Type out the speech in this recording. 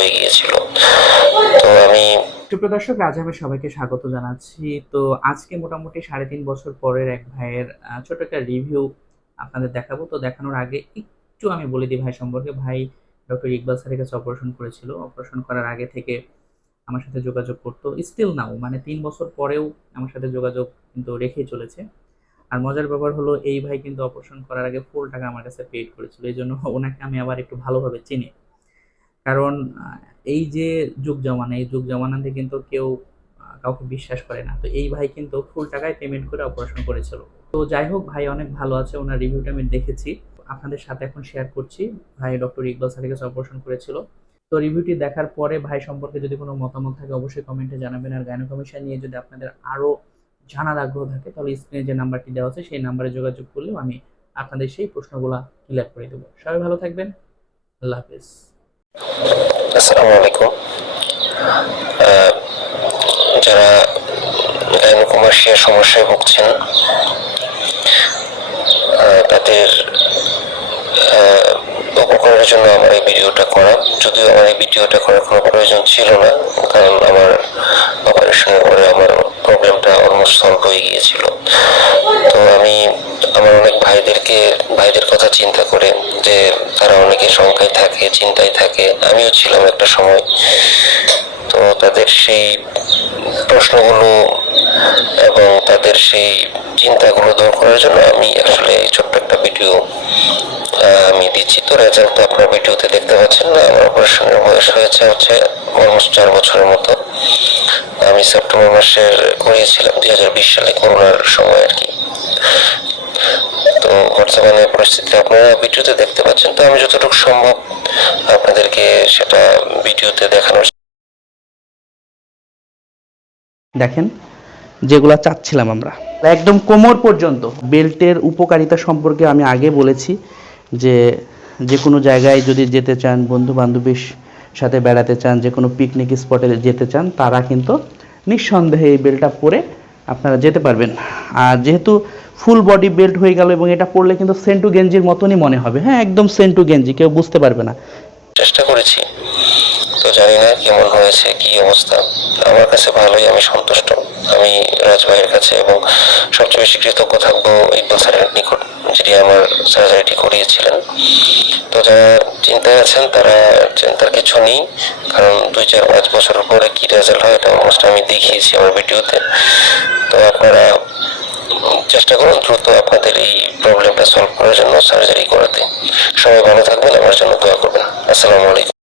হয়ে গিয়েছিল। তো আমি সুপ্রিয় দর্শক সবাইকে স্বাগত জানাচ্ছি। তো আজকে মোটামুটি সাড়ে তিন বছর পরের এক ভাইয়ের ছোট একটা রিভিউ আপনাদের দেখাবো। তো দেখানোর আগে একটু আমি বলে দিই ভাই সম্পর্কে। ভাই ডক্টর ইকবাল স্যারের কাছে অপারেশন করেছিল। অপারেশন করার আগে থেকে আমার সাথে যোগাযোগ করতো। স্টিল নাও মানে তিন বছর পরেও আমার সাথে যোগাযোগ কিন্তু রেখেই চলেছে। আর মজার ব্যাপার হলো, এই ভাই কিন্তু অপারেশন করার আগে ফুল টাকা আমার কাছে পেড করেছিল। এই জন্য ওনাকে আমি আবার একটু ভালোভাবে চিনি। কারণ এই যে যুগ জমানা, এই যুগ জমানাতে কিন্তু কেউ কাউকে বিশ্বাস করে না। তো এই ভাই কিন্তু ফুল টাকায় পেমেন্ট করে অপারেশন করেছিল। তো যাই হোক, ভাই অনেক ভালো আছে, ওনার রিভিউটা আমি দেখেছি। আপনাদের সাথে এখন শেয়ার করছি। ভাই ডক্টর ইকবাল স্যারের অপারেশন করেছিল। তো রিভিউটি দেখার পরে ভাই সম্পর্কে যদি কোনো মতামত থাকে, অবশ্যই কমেন্টে জানাবেন। আর গায়ন গাইনোকমিশন নিয়ে যদি আপনাদের আরও জানার আগ্রহ থাকে, তাহলে স্ক্রিনে যে নাম্বারটি দেওয়া আছে, সেই নাম্বারে যোগাযোগ করলেও আমি আপনাদের সেই প্রশ্নগুলো ক্লিয়ার করে দেবো। সবাই ভালো থাকবেন। আল্লাহ হাফিজ। আসসালামু আলাইকুম। যারা গাইনোকমার্সিয়া সমস্যায় ভুগছেন তাদের উপকারের জন্য আমার এই ভিডিওটা করা। যদিও আমার এই ভিডিওটা করার কোনো প্রয়োজন ছিল না, কারণ আমার অপারেশনের পরে আমার প্রবলেমটা অলমোস্ট সলভ হয়ে গিয়েছিল। আমার অনেক ভাইদেরকে, ভাইদের কথা চিন্তা করে যে তারা অনেকে শঙ্কায় থাকে, চিন্তায় থাকে। আমিও ছিলাম একটা সময়। তো তাদের সেই প্রশ্নগুলো এবং তাদের সেই চিন্তাগুলো দূর করার জন্য আমি আসলে এই ছোট্ট একটা ভিডিও আমি দিচ্ছি। তো রেজাল্ট তো আপনার ভিডিওতে দেখতে পাচ্ছেন না। আমার অপারেশনের বয়স হয়েছে হচ্ছে অলমোস্ট চার বছরের মতো। আমি সেপ্টেম্বর মাসের, করিয়েছিলাম দুই হাজার বিশ সালে করোনার সময় আর কি তো বর্তমানে পরিস্থিতি আপনারা ভিডিওতে দেখতে পাচ্ছেন, তো আমি যতটুকু সম্ভব আপনাদেরকে সেটা ভিডিওতে দেখানোর দেখেন, যেগুলো চাচ্ছিলাম আমরা। একদম কোমর পর্যন্ত। বেল্টের উপকারিতা সম্পর্কে আমি আগে বলেছি যে যে কোনো জায়গায় যদি যেতে চান বন্ধু বান্ধবীর সাথে বেড়াতে চান যে কোনো পিকনিক স্পটে যেতে চান, তারা কিন্তু নিঃসন্দেহে এই বেল্টটা পরে আপনারা যেতে পারবেন। আর যেহেতু ফুল বডি বেল্ট হয়ে গেল এবং এটা পড়লে কিন্তু সেন্টু গেঞ্জির মতনই মনে হবে। হ্যাঁ একদম সেন্টু গেঞ্জি কেউ বুঝতে পারবে না। চেষ্টা করেছি। তো জানি না কেমন হয়েছে, কি অবস্থা। আমার কাছে ভালোই, আমি সন্তুষ্ট। আমি রাজভাইয়ের কাছে এবং সবচেয়ে বেশি কৃতজ্ঞ থাকব ইকবাল স্যারের নিকট যিনি আমার সার্জারিটি করিয়েছিলেন। তো যারা চিন্তায় আছেন, তারা চিন্তার কিছু নেই, কারণ দুই চার পাঁচ বছর পরে কি রেজাল্ট হয়, এটা অলমোস্ট আমি দেখিয়েছি আমার ভিডিওতে। তো আপনারা চেষ্টা করুন দ্রুত আপনাদের এই প্রবলেমটা সলভ করার জন্য সার্জারি করাতে। সবাই ভালো থাকবেন, আমার জন্য দোয়া করবেন। আসসালামু আলাইকুম।